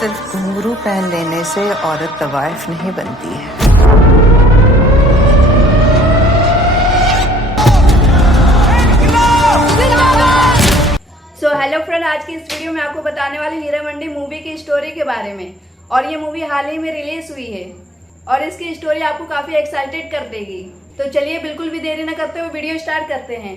सिर्फ घुंघरू पहन लेने से औरत तवाइफ नहीं बनती है। हेलो फ्रेंड, आज की इस वीडियो में आपको बताने वाली हीरा मंडी मूवी की स्टोरी के बारे में। और ये मूवी हाल ही में रिलीज हुई है और इसकी स्टोरी आपको काफी एक्साइटेड कर देगी। तो चलिए बिल्कुल भी देरी न करते हुए वीडियो स्टार्ट करते हैं।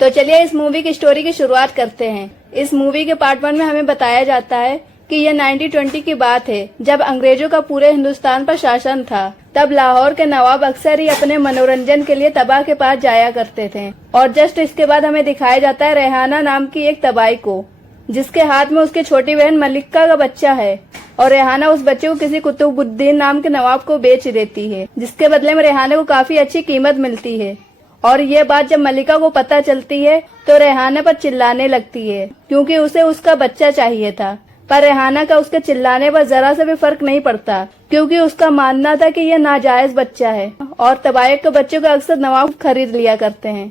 तो चलिए इस मूवी की स्टोरी की शुरुआत करते हैं। इस मूवी के पार्ट 1 में हमें बताया जाता है कि यह 1920 की बात है, जब अंग्रेजों का पूरे हिंदुस्तान पर शासन था। तब लाहौर के नवाब अक्सर ही अपने मनोरंजन के लिए तबाह के पास जाया करते थे। और जस्ट इसके बाद हमें दिखाया जाता है रेहाना नाम की एक तबाई को, जिसके हाथ में उसकी छोटी बहन मलिका का बच्चा है। और रेहाना उस बच्चे को किसी कुतुबुद्दीन नाम के नवाब को बेच देती है, जिसके बदले में रेहाना को काफी अच्छी कीमत मिलती है। और ये बात जब मलिका को पता चलती है तो रेहाना पर चिल्लाने लगती है, क्योंकि उसे उसका बच्चा चाहिए था। पर रेहाना का उसके चिल्लाने पर जरा सा भी फर्क नहीं पड़ता, क्योंकि उसका मानना था कि यह नाजायज बच्चा है और तबायक के बच्चों को अक्सर नवाब खरीद लिया करते हैं।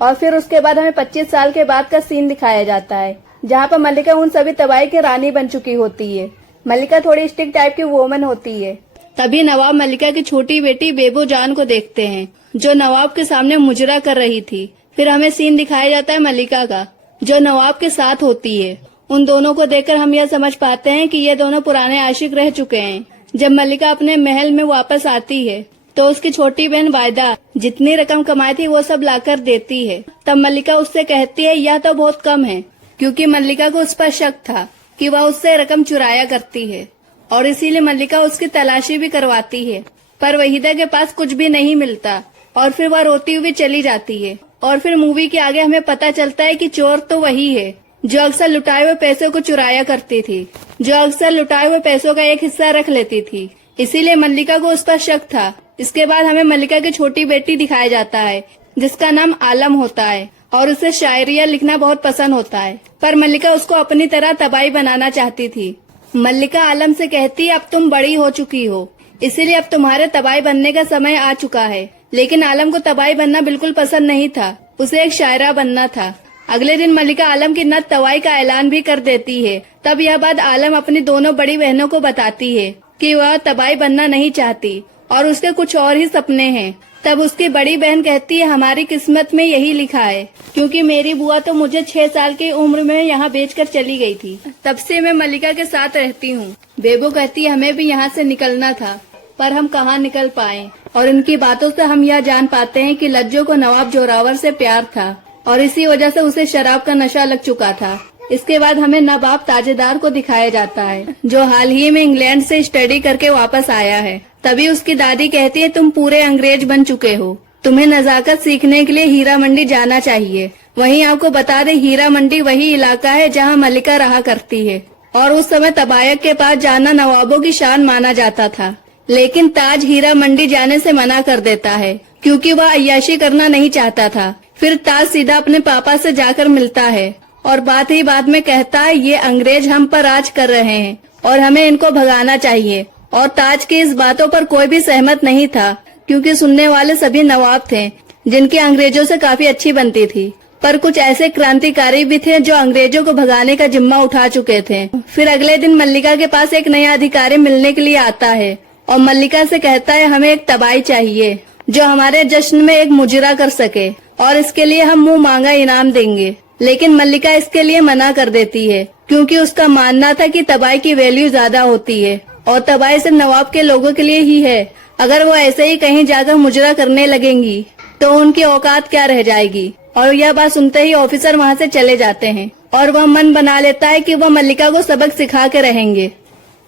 और फिर उसके बाद हमें 25 साल के बाद का सीन दिखाया जाता है, जहाँ पर मलिका उन सभी तबाई की रानी बन चुकी होती है। मलिका थोड़ी स्टिक टाइप की वोमन होती है। तभी नवाब मलिका की छोटी बेटी बेबो जान को देखते हैं, जो नवाब के सामने मुजरा कर रही थी। फिर हमें सीन दिखाया जाता है मलिका का, जो नवाब के साथ होती है। उन दोनों को देखकर हम यह समझ पाते हैं कि ये दोनों पुराने आशिक रह चुके हैं। जब मलिका अपने महल में वापस आती है तो उसकी छोटी बहन वायदा जितनी रकम कमाई थी वो सब लाकर देती है। तब मलिका उससे कहती है यह तो बहुत कम है, क्योंकि मलिका को उस पर शक था कि वह उससे रकम चुराया करती है और इसीलिए मलिका उसकी तलाशी भी करवाती है। पर वहीदा के पास कुछ भी नहीं मिलता और फिर वह रोती हुई चली जाती है। और फिर मूवी के आगे हमें पता चलता है कि चोर तो वही है जो अक्सर लुटाए हुए पैसों को चुराया करती थी, जो अक्सर लुटाए हुए पैसों का एक हिस्सा रख लेती थी। इसीलिए मल्लिका को उस पर शक था। इसके बाद हमें मल्लिका की छोटी बेटी दिखाया जाता है, जिसका नाम आलम होता है और उसे शायरिया लिखना बहुत पसंद होता है। पर मल्लिका उसको अपनी तरह तबाही बनाना चाहती थी। मल्लिका आलम से कहती अब तुम बड़ी हो चुकी हो, इसीलिए अब तुम्हारे तबाही बनने का समय आ चुका है। लेकिन आलम को तबाही बनना बिल्कुल पसंद नहीं था, उसे एक शायरा बनना था। अगले दिन मल्लिका आलम की नत तवाई का ऐलान भी कर देती है। तब यह बात आलम अपनी दोनों बड़ी बहनों को बताती है कि वह तबाही बनना नहीं चाहती और उसके कुछ और ही सपने हैं। तब उसकी बड़ी बहन कहती है हमारी किस्मत में यही लिखा है, क्योंकि मेरी बुआ तो मुझे 6 साल की उम्र में यहाँ बेचकर चली गई थी। तब से मैं मल्लिका के साथ रहती हूँ। बेबो कहती है हमें भी यहाँ से निकलना था, पर हम कहाँ निकल पाए। और इनकी बातों से हम यह जान पाते हैं कि लज्जो को नवाब जोरावर से प्यार था और इसी वजह से उसे शराब का नशा लग चुका था। इसके बाद हमें नवाब ताजेदार को दिखाया जाता है, जो हाल ही में इंग्लैंड से स्टडी करके वापस आया है। तभी उसकी दादी कहती है तुम पूरे अंग्रेज बन चुके हो, तुम्हें नजाकत सीखने के लिए हीरा मंडी जाना चाहिए। वहीं आपको बता दे हीरा मंडी वही इलाका है जहाँ मल्लिका रहा करती है और उस समय तबायक के पास जाना नवाबों की शान माना जाता था। लेकिन ताज हीरा मंडी जाने से मना कर देता है, क्योंकि वह अय्याशी करना नहीं चाहता था। फिर ताज सीधा अपने पापा से जाकर मिलता है और बात ही बात में कहता है ये अंग्रेज हम पर राज कर रहे हैं और हमें इनको भगाना चाहिए। और ताज की इस बातों पर कोई भी सहमत नहीं था, क्योंकि सुनने वाले सभी नवाब थे जिनकी अंग्रेजों से काफी अच्छी बनती थी। पर कुछ ऐसे क्रांतिकारी भी थे जो अंग्रेजों को भगाने का जिम्मा उठा चुके थे। फिर अगले दिन मल्लिका के पास एक नया अधिकारी मिलने के लिए आता है और मल्लिका से कहता है हमें एक तबाही चाहिए जो हमारे जश्न में एक मुजरा कर सके और इसके लिए हम मुंह मांगा इनाम देंगे। लेकिन मल्लिका इसके लिए मना कर देती है, क्योंकि उसका मानना था कि तबाही की वैल्यू ज्यादा होती है और तबाही सिर्फ नवाब के लोगों के लिए ही है। अगर वो ऐसे ही कहीं जाकर मुजरा करने लगेंगी तो उनकी औकात क्या रह जाएगी। और यह बात सुनते ही ऑफिसर वहाँ से चले जाते हैं और वह मन बना लेता है कि वह मल्लिका को सबक सिखा के रहेंगे।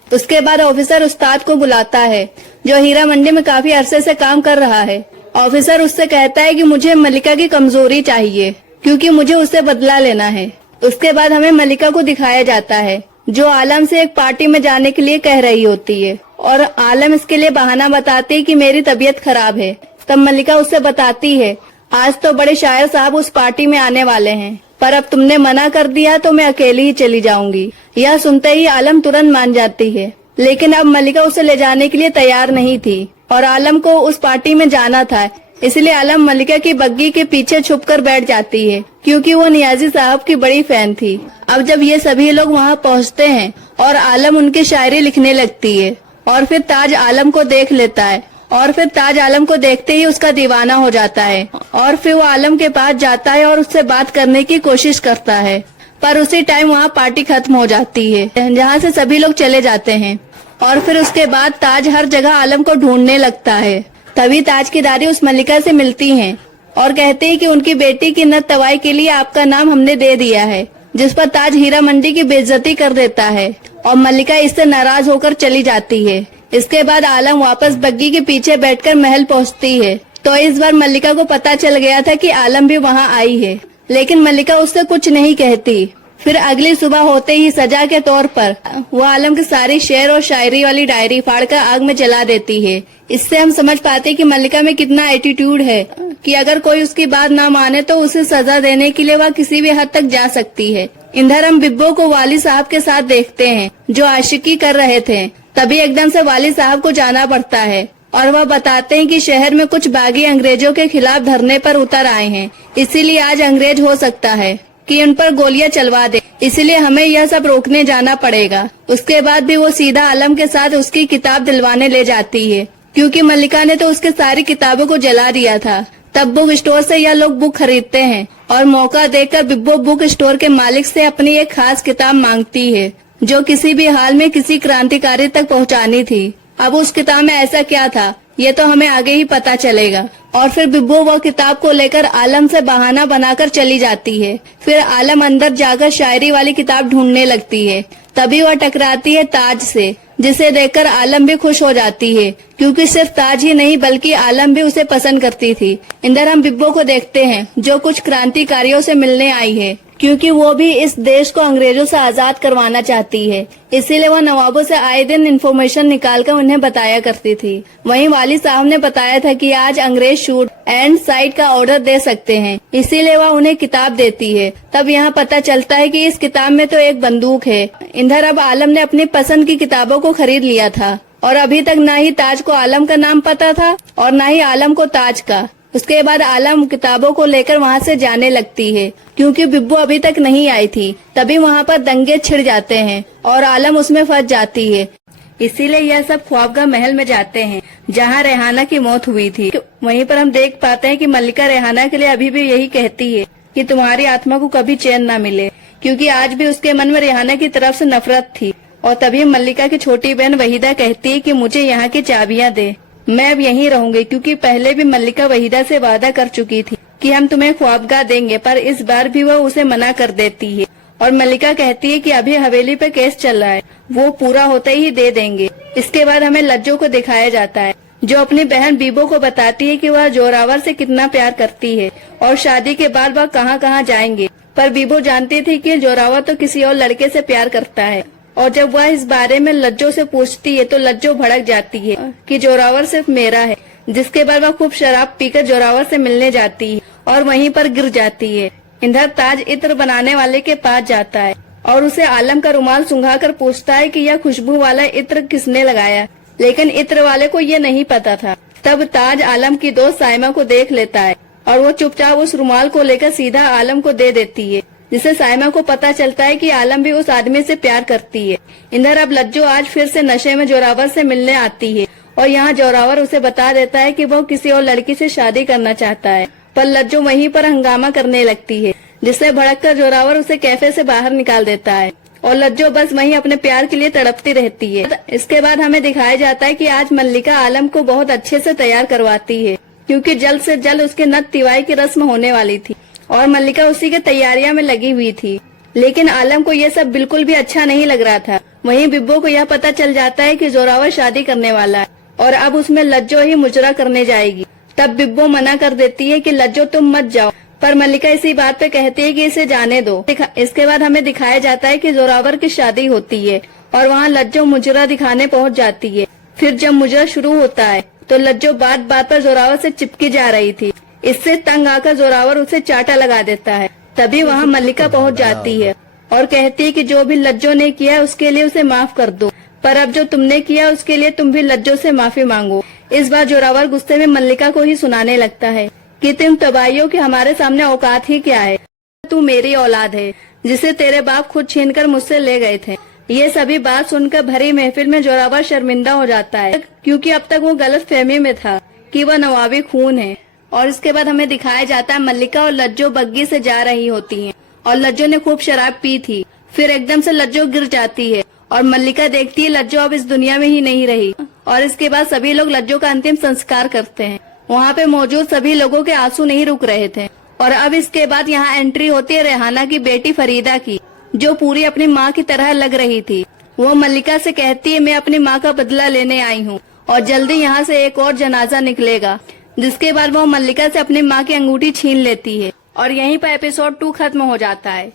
उसके बाद ऑफिसर उस्ताद को बुलाता है, जो हीरा मंडी में काफी अरसे से काम कर रहा है। ऑफिसर उससे कहता है कि मुझे मल्लिका की कमजोरी चाहिए, क्योंकि मुझे उससे बदला लेना है। उसके बाद हमें मल्लिका को दिखाया जाता है, जो आलम से एक पार्टी में जाने के लिए कह रही होती है और आलम इसके लिए बहाना बताती है कि मेरी तबीयत खराब है। तब मल्लिका उससे बताती है आज तो बड़े शायर साहब उस पार्टी में आने वाले हैं, पर अब तुमने मना कर दिया तो मैं अकेली ही चली जाऊंगी। यह सुनते ही आलम तुरंत मान जाती है, लेकिन अब मल्लिका उसे ले जाने के लिए तैयार नहीं थी और आलम को उस पार्टी में जाना था। इसलिए आलम मल्लिका की बग्गी के पीछे छुपकर बैठ जाती है, क्योंकि वो नियाजी साहब की बड़ी फैन थी। अब जब ये सभी लोग वहाँ पहुँचते हैं और आलम उनकी शायरी लिखने लगती है, और फिर ताज आलम को देख लेता है, और फिर ताज आलम को देखते ही उसका दीवाना हो जाता है, और फिर वो आलम के पास जाता है और उससे बात करने की कोशिश करता है। पर उसी टाइम वहाँ पार्टी खत्म हो जाती है, जहाँ से सभी लोग चले जाते हैं। और फिर उसके बाद ताज हर जगह आलम को ढूंढने लगता है। तभी ताज की दादी उस मल्लिका से मिलती हैं और कहती है कि उनकी बेटी की नत तवाई के लिए आपका नाम हमने दे दिया है, जिस पर ताज हीरा मंडी की बेइज्जती कर देता है और मल्लिका इससे नाराज होकर चली जाती है। इसके बाद आलम वापस बग्गी के पीछे बैठकर महल पहुंचती है। तो इस बार मल्लिका को पता चल गया था कि आलम भी वहां आई है, लेकिन मल्लिका उससे कुछ नहीं कहती। फिर अगली सुबह होते ही सजा के तौर पर वो आलम की सारी शेर और शायरी वाली डायरी फाड़कर आग में जला देती है। इससे हम समझ पाते हैं कि मल्लिका में कितना एटीट्यूड है कि अगर कोई उसकी बात ना माने तो उसे सजा देने के लिए वह किसी भी हद तक जा सकती है। इधर हम बिब्बो को वाली साहब के साथ देखते हैं, जो आशिकी कर रहे थे। तभी एकदम से वाली साहब को जाना पड़ता है और वह बताते हैं कि शहर में कुछ बागी अंग्रेजों के खिलाफ धरने पर उतर आए हैं, इसीलिए आज अंग्रेज हो सकता है कि उन पर गोलियां चलवा दे, इसलिए हमें यह सब रोकने जाना पड़ेगा। उसके बाद भी वो सीधा आलम के साथ उसकी किताब दिलवाने ले जाती है, क्योंकि मल्लिका ने तो उसके सारी किताबों को जला दिया था। तब बुक स्टोर से यह लोग बुक खरीदते हैं और मौका देखकर बिब्बो बुक स्टोर के मालिक से अपनी एक खास किताब मांगती है, जो किसी भी हाल में किसी क्रांतिकारी तक पहुंचानी थी। अब उस किताब में ऐसा क्या था, ये तो हमें आगे ही पता चलेगा। और फिर बिब्बो वह किताब को लेकर आलम से बहाना बनाकर चली जाती है। फिर आलम अंदर जाकर शायरी वाली किताब ढूंढने लगती है। तभी वह टकराती है ताज से, जिसे देखकर आलम भी खुश हो जाती है, क्योंकि सिर्फ ताज ही नहीं बल्कि आलम भी उसे पसंद करती थी। इधर हम बिब्बो को देखते हैं, जो कुछ क्रांतिकारियों से मिलने आई है, क्योंकि वो भी इस देश को अंग्रेजों से आजाद करवाना चाहती है। इसीलिए वह नवाबों से आए दिन इन्फॉर्मेशन निकालकर उन्हें बताया करती थी। वहीं वाली साहब ने बताया था कि आज अंग्रेज शूट एंड साइड का ऑर्डर दे सकते हैं, इसीलिए वह उन्हें किताब देती है। तब यहाँ पता चलता है कि इस किताब में तो एक बंदूक है। इधर अब आलम ने अपनी पसंद की किताबों को खरीद लिया था और अभी तक न ही ताज को आलम का नाम पता था और न ही आलम को ताज का। उसके बाद आलम किताबों को लेकर वहाँ से जाने लगती है, क्योंकि बिब्बो अभी तक नहीं आई थी। तभी वहाँ पर दंगे छिड़ जाते हैं और आलम उसमें फंस जाती है। इसीलिए यह सब ख्वाबगह महल में जाते हैं, जहाँ रेहाना की मौत हुई थी। वहीं पर हम देख पाते हैं कि मल्लिका रेहाना के लिए अभी भी यही कहती है कि तुम्हारी आत्मा को कभी चैन न मिले, क्योंकि आज भी उसके मन में रेहाना की तरफ से नफरत थी। और तभी मल्लिका की छोटी बहन वहीदा कहती है कि मुझे यहाँ की चाबियाँ दे, मैं अब यहीं रहूंगी, क्योंकि पहले भी मल्लिका वहीदा से वादा कर चुकी थी कि हम तुम्हें ख्वाबगाह देंगे, पर इस बार भी वह उसे मना कर देती है। और मल्लिका कहती है कि अभी हवेली पे केस चल रहा है, वो पूरा होते ही दे देंगे। इसके बाद हमें लज्जो को दिखाया जाता है, जो अपनी बहन बीबो को बताती है कि वह जोरावर से कितना प्यार करती है और शादी के बाद वह कहाँ कहाँ जाएंगे। पर बीबो जानती थी कि जोरावर तो किसी और लड़के से प्यार करता है, और जब वह इस बारे में लज्जो से पूछती है तो लज्जो भड़क जाती है कि जोरावर सिर्फ मेरा है। जिसके बाद वह खूब शराब पीकर जोरावर से मिलने जाती है और वहीं पर गिर जाती है। इधर ताज इत्र बनाने वाले के पास जाता है और उसे आलम का रुमाल सुंघाकर पूछता है कि यह खुशबू वाला इत्र किसने लगाया, लेकिन इत्र वाले को ये नहीं पता था। तब ताज आलम की दोस्त साइमा को देख लेता है और वो चुपचाप उस रुमाल को लेकर सीधा आलम को दे देती है, जिससे साइमा को पता चलता है कि आलम भी उस आदमी से प्यार करती है। इधर अब लज्जो आज फिर से नशे में जोरावर से मिलने आती है और यहाँ जोरावर उसे बता देता है कि वो किसी और लड़की से शादी करना चाहता है। पर लज्जो वहीं पर हंगामा करने लगती है, जिससे भड़ककर जोरावर उसे कैफे से बाहर निकाल देता है और लज्जो बस वहीं अपने प्यार के लिए तड़पती रहती है। इसके बाद हमें दिखाया जाता है कि आज मल्लिका आलम को बहुत अच्छे से तैयार करवाती है, क्योंकि जल्द से जल्द उसके नथ तिवाई की रस्म होने वाली थी और मल्लिका उसी के तैयारियां में लगी हुई थी। लेकिन आलम को यह सब बिल्कुल भी अच्छा नहीं लग रहा था। वहीं बिब्बो को यह पता चल जाता है कि जोरावर शादी करने वाला है और अब उसमें लज्जो ही मुजरा करने जाएगी। तब बिब्बो मना कर देती है कि लज्जो तुम मत जाओ, पर मल्लिका इसी बात पे कहती है कि इसे जाने दो। इसके बाद हमें दिखाया जाता है कि जोरावर की शादी होती है और वहाँ लज्जो मुजरा दिखाने पहुँच जाती है। फिर जब मुजरा शुरू होता है तो लज्जो बात बात पर जोरावर से चिपकी जा रही थी। इससे तंग आकर जोरावर उसे चाटा लगा देता है। तभी वहाँ मल्लिका पहुँच जाती है और कहती है कि जो भी लज्जो ने किया उसके लिए उसे माफ कर दो, पर अब जो तुमने किया उसके लिए तुम भी लज्जो से माफी मांगो। इस बार जोरावर गुस्से में मल्लिका को ही सुनाने लगता है कि तुम तबाहियों के हमारे सामने औकात ही क्या है। तू मेरी औलाद है जिसे तेरे बाप खुद छीनकर मुझसे ले गए थे। ये सभी बात सुनकर भरी महफिल में जोरावर शर्मिंदा हो जाता है, क्योंकि अब तक वो गलत फहमी में था कि वह नवाबी खून है। और इसके बाद हमें दिखाया जाता है मल्लिका और लज्जो बग्गी से जा रही होती हैं और लज्जो ने खूब शराब पी थी। फिर एकदम से लज्जो गिर जाती है और मल्लिका देखती है लज्जो अब इस दुनिया में ही नहीं रही। और इसके बाद सभी लोग लज्जो का अंतिम संस्कार करते हैं। वहाँ पे मौजूद सभी लोगों के आंसू नहीं रुक रहे थे। और अब इसके बाद यहाँ एंट्री होती है रेहाना की बेटी फरीदा की, जो पूरी अपनी माँ की तरह लग रही थी। वो मल्लिका से कहती है मैं अपनी माँ का बदला लेने आई हूँ और जल्दी यहाँ से एक और जनाजा निकलेगा। जिसके बाद वो मल्लिका से अपनी माँ की अंगूठी छीन लेती है और यहीं पर एपिसोड 2 खत्म हो जाता है।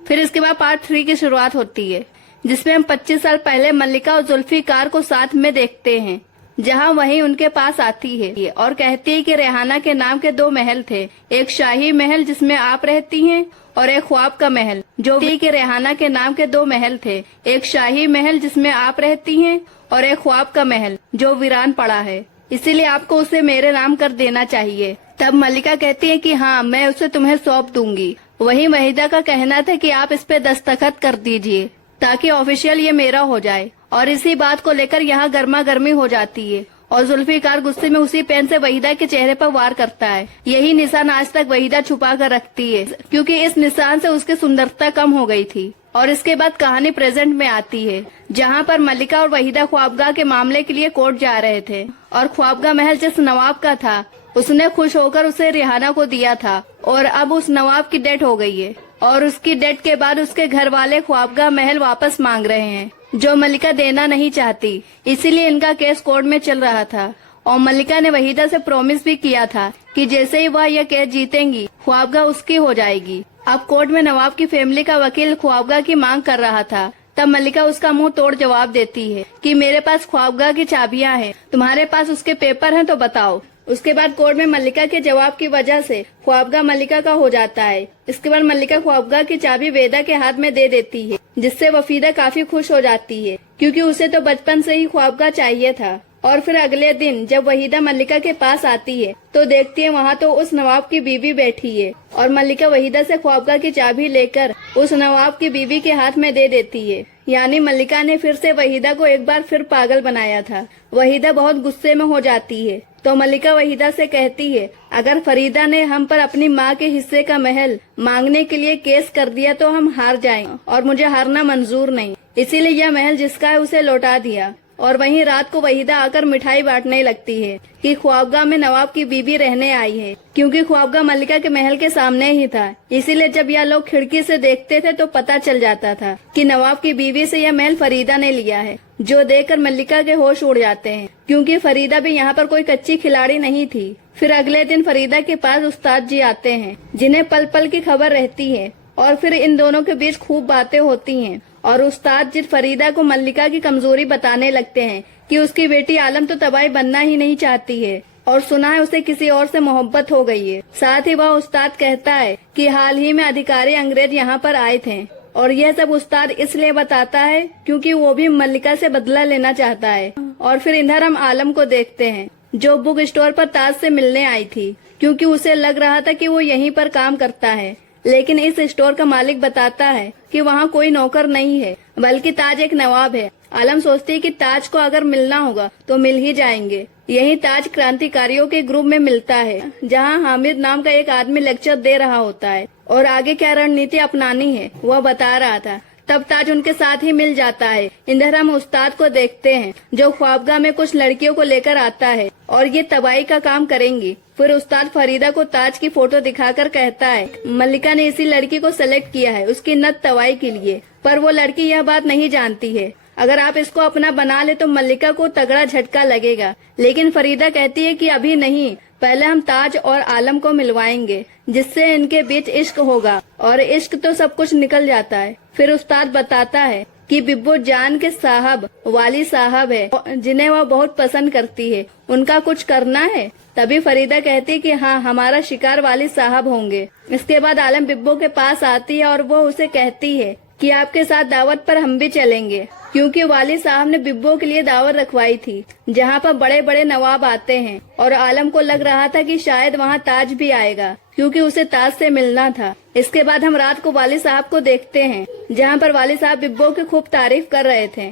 फिर इसके बाद पार्ट 3 की शुरुआत होती है, जिसमें हम 25 साल पहले मल्लिका और जुल्फिकार को साथ में देखते हैं, जहां वही उनके पास आती है और कहती है कि रेहाना के नाम के 2 महल थे, एक शाही महल जिसमें आप रहती हैं और एक ख्वाब का महल। जो भी कि रेहाना के नाम के 2 महल थे, एक शाही महल जिसमें आप रहती हैं और एक ख्वाब का महल जो वीरान पड़ा है, इसीलिए आपको उसे मेरे नाम कर देना चाहिए। तब मल्लिका कहती है कि हाँ, मैं उसे तुम्हें सौंप दूंगी। वही वहीदा का कहना था कि आप इस पे दस्तखत कर दीजिए ताकि ऑफिशियल ये मेरा हो जाए। और इसी बात को लेकर यहाँ गर्मा गर्मी हो जाती है और जुल्फिकार गुस्से में उसी पेन से वहीदा के चेहरे पर वार करता है। यही निशान आज तक वहीदा छुपा कर रखती है, क्योंकि इस निशान से उसकी सुंदरता कम हो गई थी। और इसके बाद कहानी प्रेजेंट में आती है, जहाँ पर मल्लिका और वहीदा ख्वाबगाह के मामले के लिए कोर्ट जा रहे थे और ख्वाबगाह महल जिस नवाब का था उसने खुश होकर उसे रेहाना को दिया था और अब उस नवाब की डेथ हो गई है और उसकी डेथ के बाद उसके घर वाले ख्वाबगाह महल वापस मांग रहे हैं, जो मल्लिका देना नहीं चाहती। इसीलिए इनका केस कोर्ट में चल रहा था और मल्लिका ने वहीदा से प्रॉमिस भी किया था कि जैसे ही वह यह केस जीतेंगी ख्वाबगाह उसकी हो जाएगी। अब कोर्ट में नवाब की फैमिली का वकील ख्वाबगाह की मांग कर रहा था। तब मल्लिका उसका मुंह तोड़ जवाब देती है कि मेरे पास ख्वाबगाह की चाबियां हैं, तुम्हारे पास उसके पेपर हैं तो बताओ। उसके बाद कोर्ट में मल्लिका के जवाब की वजह से ख्वाबगाह मल्लिका का हो जाता है। इसके बाद मल्लिका ख्वाबगाह की चाबी वेदा के हाथ में दे देती है, जिससे वफीदा काफी खुश हो जाती है, क्योंकि उसे तो बचपन से ही ख्वाबगाह चाहिए था। और फिर अगले दिन जब वहीदा मल्लिका के पास आती है तो देखती है वहाँ तो उस नवाब की बीवी बैठी है और मल्लिका वहीदा से ख्वाबगाह की चाबी लेकर उस नवाब की बीवी के हाथ में दे देती है। यानी मल्लिका ने फिर से वहीदा को एक बार फिर पागल बनाया था। वहीदा बहुत गुस्से में हो जाती है तो मल्लिका वहीदा से कहती है अगर फरीदा ने हम पर अपनी माँ के हिस्से का महल मांगने के लिए केस कर दिया तो हम हार जाएंगे और मुझे हारना मंजूर नहीं, इसीलिए यह महल जिसका है उसे लौटा दिया। और वहीं रात को वहीदा आकर मिठाई बांटने लगती है कि ख्वाबगाह में नवाब की बीवी रहने आई है, क्योंकि ख्वाबगाह मल्लिका के महल के सामने ही था। इसीलिए जब यह लोग खिड़की से देखते थे तो पता चल जाता था कि नवाब की बीवी से यह महल फरीदा ने लिया है, जो देखकर मल्लिका के होश उड़ जाते हैं, क्योंकि फरीदा भी यहाँ पर कोई कच्ची खिलाड़ी नहीं थी। फिर अगले दिन फरीदा के पास उस्ताद जी आते हैं, जिन्हें पल पल की खबर रहती है और फिर इन दोनों के बीच खूब बातें होती हैं और उस्ताद जी फरीदा को मल्लिका की कमजोरी बताने लगते हैं कि उसकी बेटी आलम तो तबाही बनना ही नहीं चाहती है और सुना है उसे किसी और से मोहब्बत हो गई है। साथ ही वह उस्ताद कहता है कि हाल ही में अधिकारी अंग्रेज यहाँ पर आए थे और यह सब उस्ताद इसलिए बताता है क्योंकि वो भी मल्लिका से बदला लेना चाहता है। और फिर इधर हम आलम को देखते हैं, जो बुक स्टोर पर ताज से मिलने आई थी, क्योंकि उसे लग रहा था कि वो यहीं पर काम करता है, लेकिन इस स्टोर का मालिक बताता है कि वहाँ कोई नौकर नहीं है, बल्कि ताज एक नवाब है। आलम सोचती है कि ताज को अगर मिलना होगा तो मिल ही जाएंगे। यही ताज क्रांतिकारियों के ग्रुप में मिलता है, जहाँ हामिद नाम का एक आदमी लेक्चर दे रहा होता है और आगे क्या रणनीति अपनानी है वह बता रहा था। तब ताज उनके साथ ही मिल जाता है। इधर हम उस्ताद को देखते हैं, जो ख्वाबगाह में कुछ लड़कियों को लेकर आता है और ये तबाही का काम करेंगी। फिर उस्ताद फरीदा को ताज की फोटो दिखाकर कहता है मल्लिका ने इसी लड़की को सेलेक्ट किया है उसकी नत तबाही के लिए, पर वो लड़की यह बात नहीं जानती है। अगर आप इसको अपना बना ले तो मल्लिका को तगड़ा झटका लगेगा। लेकिन फरीदा कहती है कि अभी नहीं, पहले हम ताज और आलम को मिलवाएंगे, जिससे इनके बीच इश्क होगा और इश्क तो सब कुछ निकल जाता है। फिर उस्ताद बताता है कि बिब्बो जान के साहब वाली साहब है, जिन्हें वह बहुत पसंद करती है, उनका कुछ करना है। तभी फरीदा कहती कि हाँ, हमारा शिकार वाली साहब होंगे। इसके बाद आलम बिब्बो के पास आती है और वो उसे कहती है कि आपके साथ दावत पर हम भी चलेंगे। क्योंकि वाली साहब ने बिब्बो के लिए दावत रखवाई थी, जहाँ पर बड़े बड़े नवाब आते हैं। और आलम को लग रहा था कि शायद वहाँ ताज भी आएगा, क्योंकि उसे ताज से मिलना था। इसके बाद हम रात को वाली साहब को देखते हैं, जहाँ पर वाली साहब बिब्बो की खूब तारीफ कर रहे थे।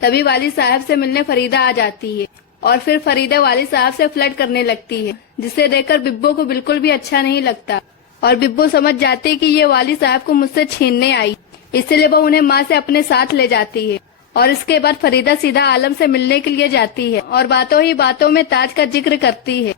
तभी वाली साहब से मिलने फरीदा आ जाती है और फिर फरीदा वाली साहब से फ्लर्ट करने लगती है, जिसे देखकर बिब्बो को बिल्कुल भी अच्छा नहीं लगता। और बिब्बो समझ जाती है कि ये वाली साहब को मुझसे छीनने आई, इसलिए वो उन्हें माँ से अपने साथ ले जाती है। और इसके बाद फरीदा सीधा आलम से मिलने के लिए जाती है और बातों ही बातों में ताज का जिक्र करती है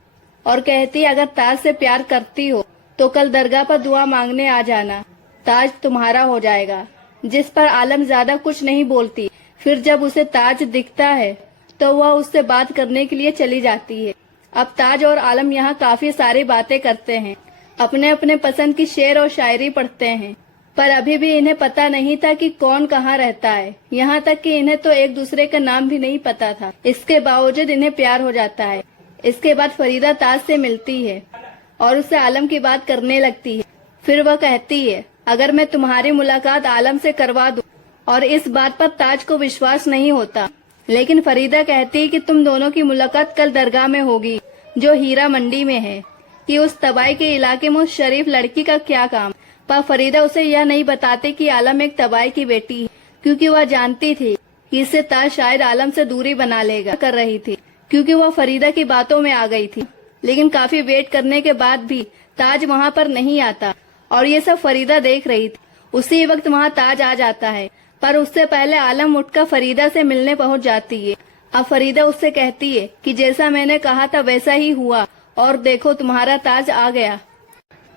और कहती है अगर ताज से प्यार करती हो तो कल दरगाह पर दुआ मांगने आ जाना, ताज तुम्हारा हो जाएगा। जिस पर आलम ज्यादा कुछ नहीं बोलती। फिर जब उसे ताज दिखता है तो वह उससे बात करने के लिए चली जाती है। अब ताज और आलम यहाँ काफी सारी बातें करते हैं, अपने अपने पसंद की शेर और शायरी पढ़ते हैं, पर अभी भी इन्हें पता नहीं था कि कौन कहाँ रहता है। यहाँ तक कि इन्हें तो एक दूसरे का नाम भी नहीं पता था। इसके बावजूद इन्हें प्यार हो जाता है। इसके बाद फरीदा ताज से मिलती है और उससे आलम की बात करने लगती है। फिर वह कहती है अगर मैं तुम्हारी मुलाकात आलम से करवा दूं, और इस बात पर ताज को विश्वास नहीं होता। लेकिन फरीदा कहती है कि तुम दोनों की मुलाकात कल दरगाह में होगी, जो हीरा मंडी में है, कि उस तबाई के इलाके में उस शरीफ लड़की का क्या काम। पर फरीदा उसे यह नहीं बताते कि आलम एक तबाई की बेटी है, क्योंकि वह जानती थी कि इससे ताज शायद आलम से दूरी बना लेगा कर रही थी, क्योंकि वह फरीदा की बातों में आ गई थी। लेकिन काफी वेट करने के बाद भी ताज वहाँ पर नहीं आता और ये सब फरीदा देख रही थी। उसी वक्त वहाँ ताज आ जाता है, पर उससे पहले आलम उठकर फरीदा से मिलने पहुँच जाती है। अब फरीदा उससे कहती है कि जैसा मैंने कहा था वैसा ही हुआ, और देखो तुम्हारा ताज आ गया।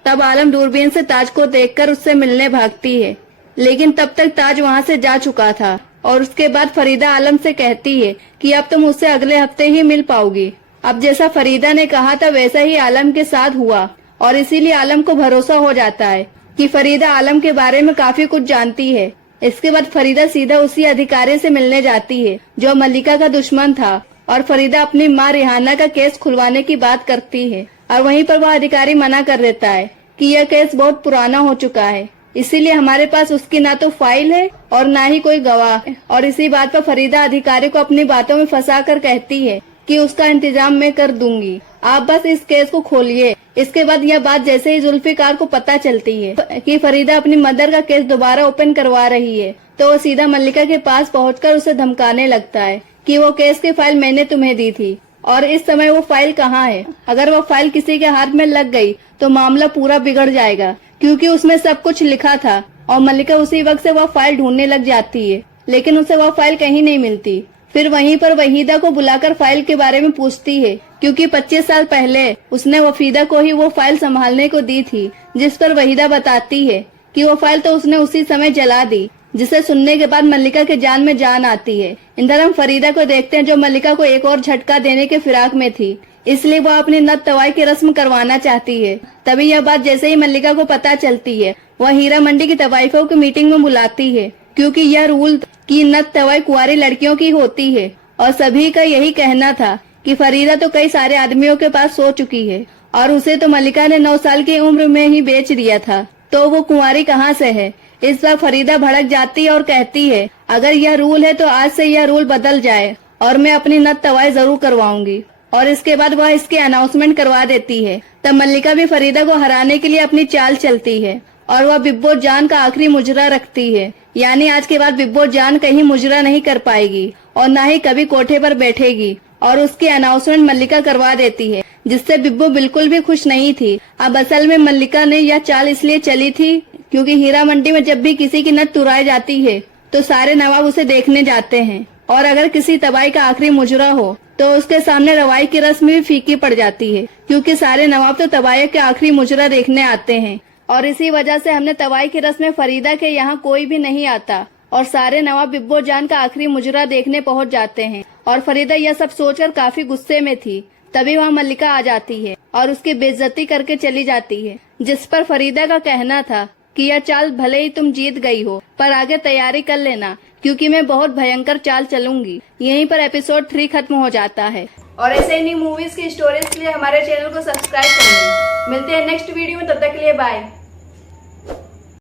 तब आलम दूरबीन से ताज को देखकर उससे मिलने भागती है, लेकिन तब तक ताज वहाँ से जा चुका था। और उसके बाद फरीदा आलम से कहती है कि अब तुम उससे अगले हफ्ते ही मिल पाओगी। अब जैसा फरीदा ने कहा था वैसा ही आलम के साथ हुआ, और इसीलिए आलम को भरोसा हो जाता है कि फरीदा आलम के बारे में काफी कुछ जानती है। इसके बाद फरीदा सीधा उसी अधिकारी से मिलने जाती है जो मल्लिका का दुश्मन था, और फरीदा अपनी माँ रिहाना का केस खुलवाने की बात करती है। और वहीं पर वह अधिकारी मना कर देता है कि यह केस बहुत पुराना हो चुका है, इसीलिए हमारे पास उसकी ना तो फाइल है और ना ही कोई गवाह। और इसी बात पर फरीदा अधिकारी को अपनी बातों में फंसा कर कहती है कि उसका इंतजाम मैं कर दूंगी, आप बस इस केस को खोलिए। इसके बाद यह बात जैसे ही जुल्फिकार को पता चलती है कि फरीदा अपनी मदर का केस दोबारा ओपन करवा रही है, तो वो सीधा मल्लिका के पास पहुंचकर उसे धमकाने लगता है कि वो केस की फाइल मैंने तुम्हें दी थी, और इस समय वो फाइल कहाँ है। अगर वो फाइल किसी के हाथ में लग गई तो मामला पूरा बिगड़ जाएगा, क्योंकि उसमें सब कुछ लिखा था। और मल्लिका उसी वक्त से वह फाइल ढूंढने लग जाती है, लेकिन उसे वह फाइल कहीं नहीं मिलती। फिर वहीं पर वहीदा को बुलाकर फाइल के बारे में पूछती है, क्योंकि 25 साल पहले उसने वफीदा को ही वो फाइल संभालने को दी थी। जिस पर वहीदा बताती है कि वो फाइल तो उसने उसी समय जला दी, जिसे सुनने के बाद मल्लिका के जान में जान आती है। इधर हम फरीदा को देखते हैं जो मल्लिका को एक और झटका देने के फिराक में थी, इसलिए वो अपनी नत तवाई की रस्म करवाना चाहती है। तभी यह बात जैसे ही मल्लिका को पता चलती है, वह हीरा मंडी की तवाइफों की मीटिंग में बुलाती है, क्योंकि यह रूल की नत तवाई कुंवारी लड़कियों की होती है। और सभी का यही कहना था कि फरीदा तो कई सारे आदमियों के पास सो चुकी है, और उसे तो मल्लिका ने 9 साल की उम्र में ही बेच दिया था, तो वो कुंवारी कहाँ से है। इस बार फरीदा भड़क जाती है और कहती है अगर यह रूल है तो आज से यह रूल बदल जाए, और मैं अपनी नत तवाई जरूर करवाऊंगी। और इसके बाद वह इसके अनाउंसमेंट करवा देती है। तब मल्लिका भी फरीदा को हराने के लिए अपनी चाल चलती है, और वह बिब्बो जान का आखिरी मुजरा रखती है। यानी आज के बाद बिब्बो जान कहीं मुजरा नहीं कर पाएगी और न ही कभी कोठे पर बैठेगी। और उसकी अनाउंसमेंट मल्लिका करवा देती है, जिससे बिब्बो बिल्कुल भी खुश नहीं थी। अब असल में मल्लिका ने यह चाल इसलिए चली थी क्योंकि हीरा मंडी में जब भी किसी की नत तुराई जाती है तो सारे नवाब उसे देखने जाते हैं, और अगर किसी तबाई का आखिरी मुजरा हो तो उसके सामने रवाई की रस्म भी फीकी पड़ जाती है, क्योंकि सारे नवाब तो तबाई के आखिरी मुजरा देखने आते हैं। और इसी वजह से हमने तवाई की रस्म में फरीदा के यहाँ कोई भी नहीं आता, और सारे नवाब बिब्बो जान का आखिरी मुजरा देखने पहुँच जाते हैं। और फरीदा यह सब सोचकर काफी गुस्से में थी। तभी वहाँ मल्लिका आ जाती है और उसकी बेइज्जती करके चली जाती है, जिस पर फरीदा का कहना था कि यह चाल भले ही तुम जीत गई हो, पर आगे तैयारी कर लेना, क्योंकि मैं बहुत भयंकर चाल चलूंगी। यहीं पर एपिसोड 3 खत्म हो जाता है। और ऐसे ही नई मूवीज की स्टोरीज के लिए हमारे चैनल को सब्सक्राइब करें। मिलते हैं नेक्स्ट वीडियो में, तब तक के लिए बाय।